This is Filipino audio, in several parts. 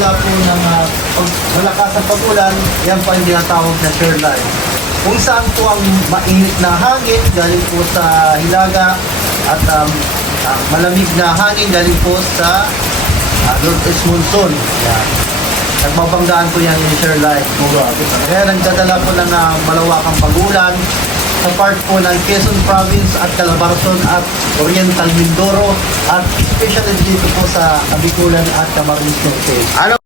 nagdadala po ng malakas na pag-ulan, yan po ang tinatawag na shoreline. Kung saan po ang mainit na hangin galing po sa hilaga at malamig na hangin galing po sa northeast monsoon. Yan. Nagbabanggaan po yan yung shoreline. Kaya nagdadala po ng malawakang pag-ulan sa part po ng Quezon Province at Calabarzon at Oriental Mindoro at especially dito po sa Biculan at Camarines Norte. Ano?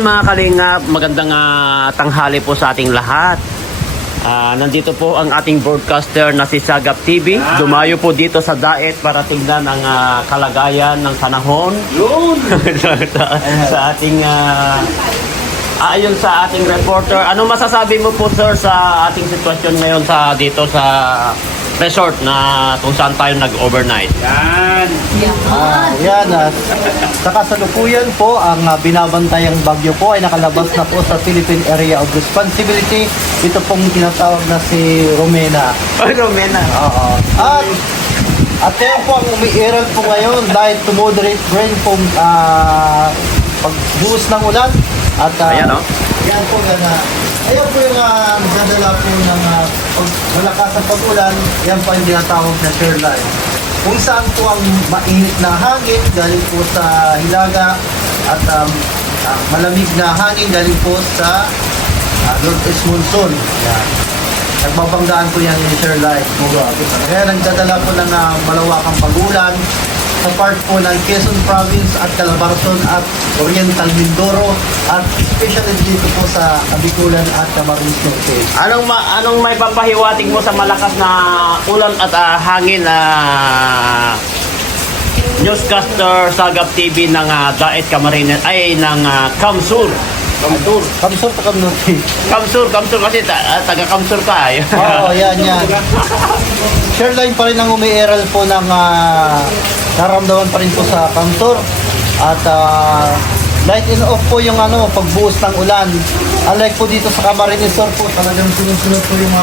Mga kalingap, magandang tanghali po sa ating lahat. Nandito po ang ating broadcaster na si Sagap TV. Dumayo po dito sa Daet para tingnan ang kalagayan ng panahon. sa ating ayon sa ating reporter. Ano masasabi mo po, sir, sa ating sitwasyon ngayon sa dito sa resort na kung saan tayo nag-overnight? Yan. Sa kasalukuyan po, ang binabantayang bagyo po ay nakalabas na po sa Philippine Area of Responsibility. Ito pong tinatawag na si Romena. Romena. Oo. At kaya po ang umiiral po ngayon dahil to moderate rainfall, pagbuhos ng ulan. At Ayan, oh. yan po ayan po yung nagdadala po ng malakas na pag-ulan, yan po ang tinatawag na shoreline. Kung saan po ang mainit na hangin galing po sa hilaga at malamig na hangin galing po sa northeast monsoon. Yan. Nagbabanggaan po yan yung shoreline. Kaya nagdadala po ng malawakang pag-ulan sa part po ng Quezon Province at Calabarzon at Oriental Mindoro at especially dito po sa Biculan at Camarines Norte. Anong may papahiwatig mo sa malakas na ulan at hangin na newscaster Sagap TV ng Daet Camarines ay ng Kamsur? Kamsur to Kamnorte. Kamsur kasi taga Kamsur ka eh. Oo, yan. Shoreline pa rin ang umiiral po ng naramdaman pa rin po sa Kamsur. At light and off po yung pagbuhos ng ulan. Unlike po dito sa Camarines Sur po, talagang sunod-sunod po yung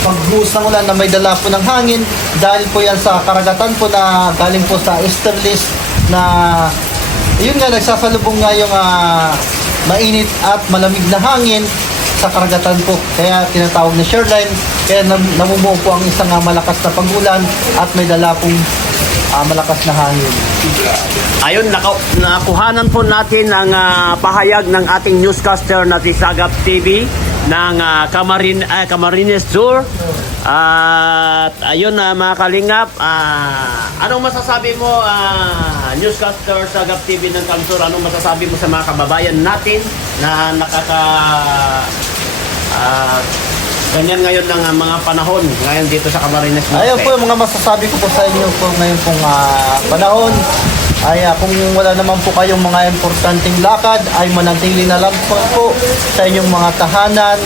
pagbuhos ng ulan na may dala po ng hangin. Dahil po yan sa karagatan po na galing po sa easterlies na yun nga, nagsasalubong nga yung mainit at malamig na hangin sa karagatan po. Kaya tinatawag na shoreline. Kaya namumuo po ang isang malakas na pag-ulan at may dala pong malakas na hangin. Ayun, nakuhanan po natin ang pahayag ng ating newscaster na si Sagap TV ng Camarines Sur. At ayun mga kalingap, anong masasabi mo, newscaster Sagap TV ng Kamsur, anong masasabi mo sa mga kababayan natin na ganyan ngayon ng mga panahon ngayon dito sa Camarines Norte? Ayun po yung mga masasabi ko po sa inyo po ngayon pong panahon. Ay kung wala naman po kayong mga importanteng lakad ay manatili na lang po sa inyong mga tahanan.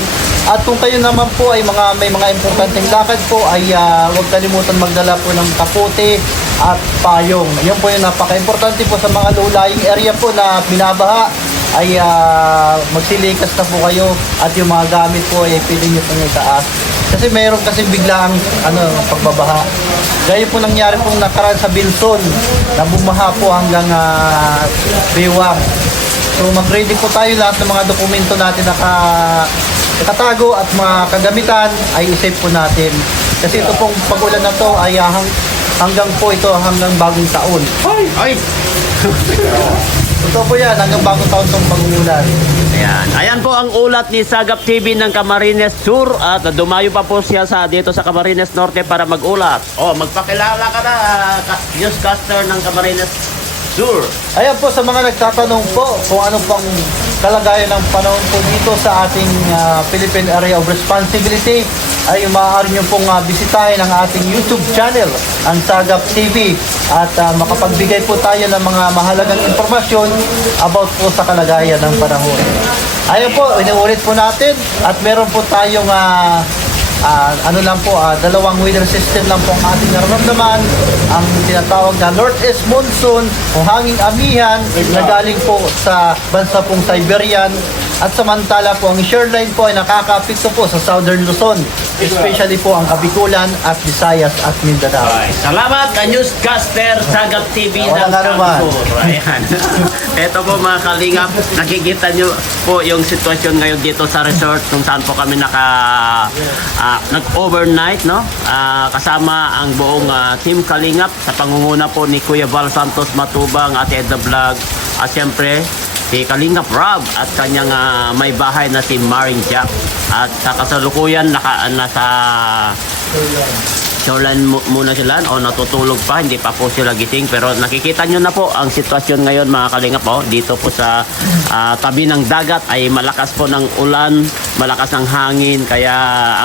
At kung kayo naman po ay may mga importanteng lakad po ay huwag kalimutan magdala po ng kapote at payong. Yan po yung napaka-importante po sa mga low-lying area po na binabaha ay magsilikas na po kayo at yung mga gamit po ay pwede nyo pong itaas. Kasi mayroon kasi biglang pagbabaha. Gaya po nangyari pong nakaraan sa Bilson na bumaha po hanggang Bewang. So mag-ready po tayo lahat ng mga dokumento natin nakatago at mga kagamitan ay isave po natin. Kasi ito pong pag-ulan na to ay hanggang bagong taon. Ay! Totoo po yan, hanggang bagong taon itong pag-ulan. Ayan po ang ulat ni Sagap TV ng Camarines Sur at dumayo pa po siya dito sa Camarines Norte para mag-ulat. Magpakilala ka na, newscaster ng Camarines Sur. Ayan po, sa mga nagtatanong po kung ano pang kalagayan ng panahon po dito sa ating Philippine Area of Responsibility ay maaari nyo pong bisitahin ang ating YouTube channel, ang Sagap TV, at makapagbigay po tayo ng mga mahalagang impormasyon about po sa kalagayan ng panahon. Ayun po, inuulit po natin at meron po tayong dalawang weather system lang po ang ating nararamdaman. Ang tinatawag na northeast monsoon o hanging amihan na galing po sa bansa pong Siberian At samantala po, ang shoreline po ay nakakapito po sa Southern Luzon, especially po ang Kabikulan at Visayas at Mindanao. Ay, salamat newscaster Sagap TV ng Walang anuman. Kamsur. Ayan. Ito po mga kalingap, nakikita nyo po yung sitwasyon ngayon dito sa resort kung saan po kami nag-overnight, no? Kasama ang buong team Kalingap sa pangunguna po ni Kuya Val Santos Matubang, Ate Edna Vlog, at siyempre si Kalingap Rob at kanyang may bahay na si Maring Jack. At sa kasalukuyan nasa shoreline muna sila o natutulog pa, hindi pa po sila gising, pero nakikita nyo na po ang sitwasyon ngayon mga Kalingap po. Dito po sa tabi ng dagat ay malakas po ng ulan, malakas ng hangin, kaya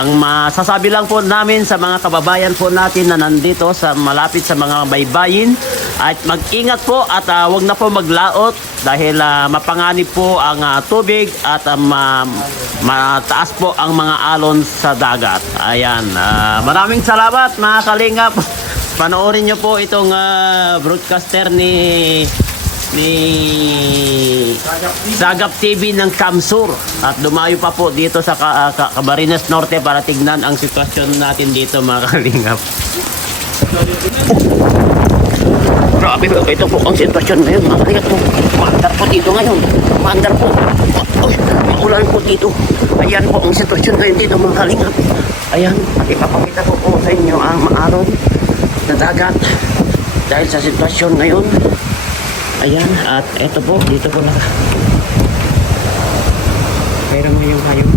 ang masasabi lang po namin sa mga kababayan po natin na nandito sa malapit sa mga baybayin at mag-ingat po at wag na po maglaot dahil mapanganib po ang tubig at mataas po ang mga alon sa dagat. Ayan, maraming salamat mga Kalingap. Panoorin nyo po itong broadcaster ni Sagap TV ng Kamsur at dumayo pa po dito sa Camarines Norte para tignan ang sitwasyon natin dito mga Kalingap. Grabe po, ito po ang sitwasyon ngayon mga Kalingap po. Maandar po dito ngayon. Maandar po. Maulan po dito. Ayan po ang sitwasyon ngayon dito mga Kalingap. Ayan, ipapakita ko po sa inyo ang maalon na dagat dahil sa sitwasyon ngayon. Ayan, at ito po, dito po na. Pero mo yung hayop.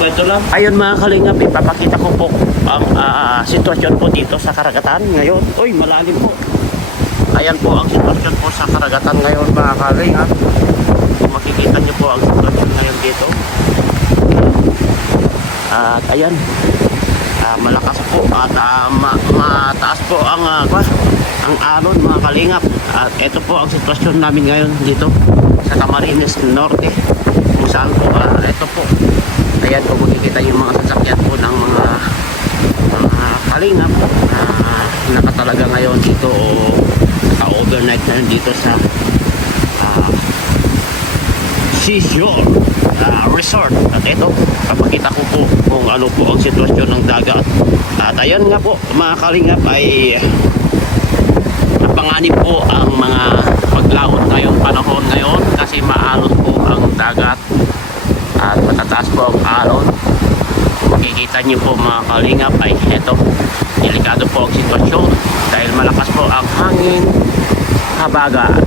Ito lang. Ayun mga Kalingap, ipapakita ko po ang sitwasyon po dito sa karagatan ngayon. Uy, malalim po. Ayan po ang sitwasyon po sa karagatan ngayon mga Kalingap. Makikita nyo po ang sitwasyon ngayon dito. At ayan, malakas po at mataas po ang alon mga Kalingap. At ito po ang sitwasyon namin ngayon dito sa Camarines Norte. Kung saan po, ito po. Ayan po, makikita yung mga sasakyan po ng mga Kalingap nakatalaga ngayon dito o naka-overnight ngayon dito sa Seashore Resort. At ito, papakita ko po kung ano po ang sitwasyon ng dagat. At ayan nga po mga Kalingap ay napanganib po ang mga paglaot ngayong panahon ngayon kasi maalon po ang dagat at matataas po ang alon. Makikita nyo po mga Kalingap ay eto, delikado po ang sitwasyon dahil malakas po ang hangin habagat.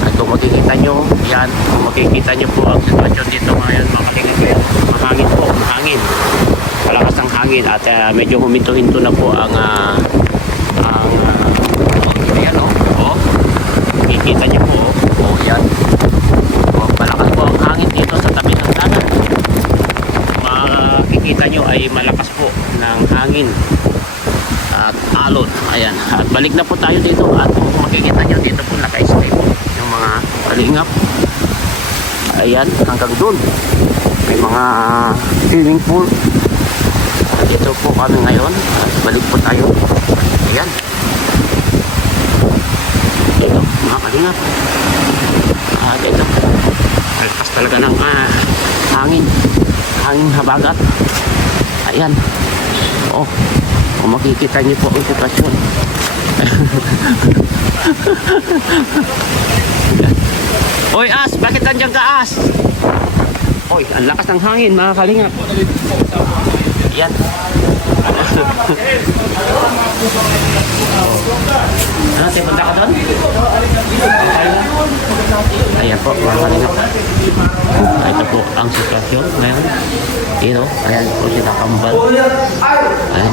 At kung makikita nyo yan, kung makikita nyo po ang sitwasyon dito ngayon mga Kalingap, mahangin po, mahangin, malakas ang hangin at medyo huminto-hinto na po ang ayan o, makikita nyo po yan. Malakas po ang hangin dito sa tabi ng dagat. Makikita nyo ay malakas po ng hangin at alon. Ayan, at balik na po tayo dito at kung makikita nyo dito po naka-stay po yung mga Kalingap. Ayan, hanggang dun may mga swimming pool. Dito po kami ngayon at balik po tayo. Ayan, ito mga Kalingap. At ito, malakas talaga ng hangin habagat. Ayan, kung makikita niyo po ang sitwasyon. Oy As, bakit nandiyan ka As? Oy, ang lakas ng hangin mga Kalingap. Ayan. Ano, punta ka doon? Ayan po mga Kalingap. Ito po ang sitwasyon ngayon. Ito, ayan po siya nakambal. Ayan.